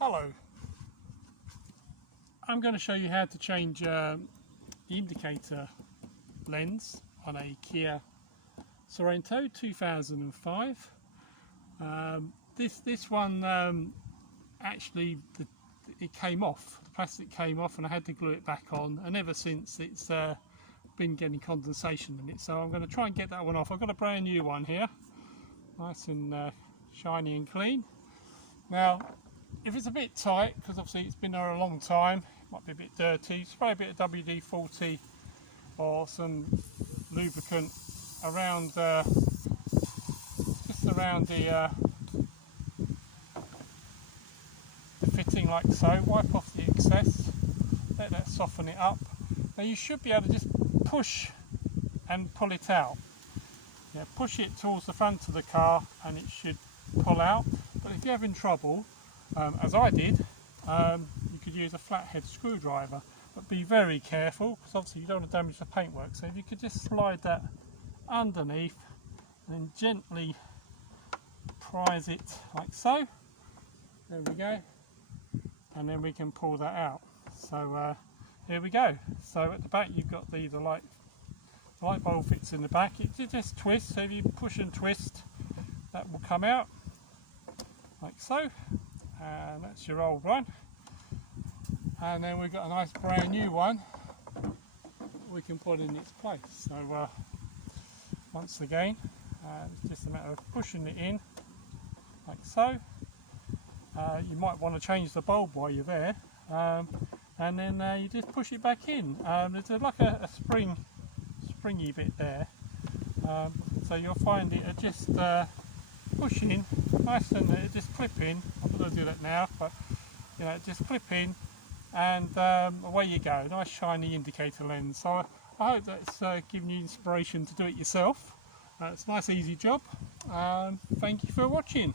Hello, I'm going to show you how to change the indicator lens on a Kia Sorento 2005. This one actually it came off, the plastic came off and I had to glue it back on, and ever since it's been getting condensation in it, so I'm going to try and get that one off. I've got a brand new one here, nice and shiny and clean. Now if it's a bit tight, because obviously it's been there a long time, it might be a bit dirty, spray a bit of WD-40 or some lubricant around just around the fitting like so. Wipe off the excess, let that soften it up. Now you should be able to just push and pull it out. Yeah, push it towards the front of the car and it should pull out. But if you're having trouble, as I did, you could use a flathead screwdriver, but be very careful because obviously you don't want to damage the paintwork. So if you could just slide that underneath and then gently prise it like so, there we go, and then we can pull that out. So here we go. So at the back you've got the light bulb fits in the back. It just twists, so if you push and twist that will come out like so, and that's your old one. And then we've got a nice brand new one we can put in its place. So once again, it's just a matter of pushing it in like so. You might want to change the bulb while you're there, and then you just push it back in. There's like a springy bit there, so you'll find it just push in nice and it just clip in. I'm not going to do that now, but you know, just clip in and away you go. Nice shiny indicator lens. So I hope that's given you inspiration to do it yourself. It's a nice easy job. Thank you for watching.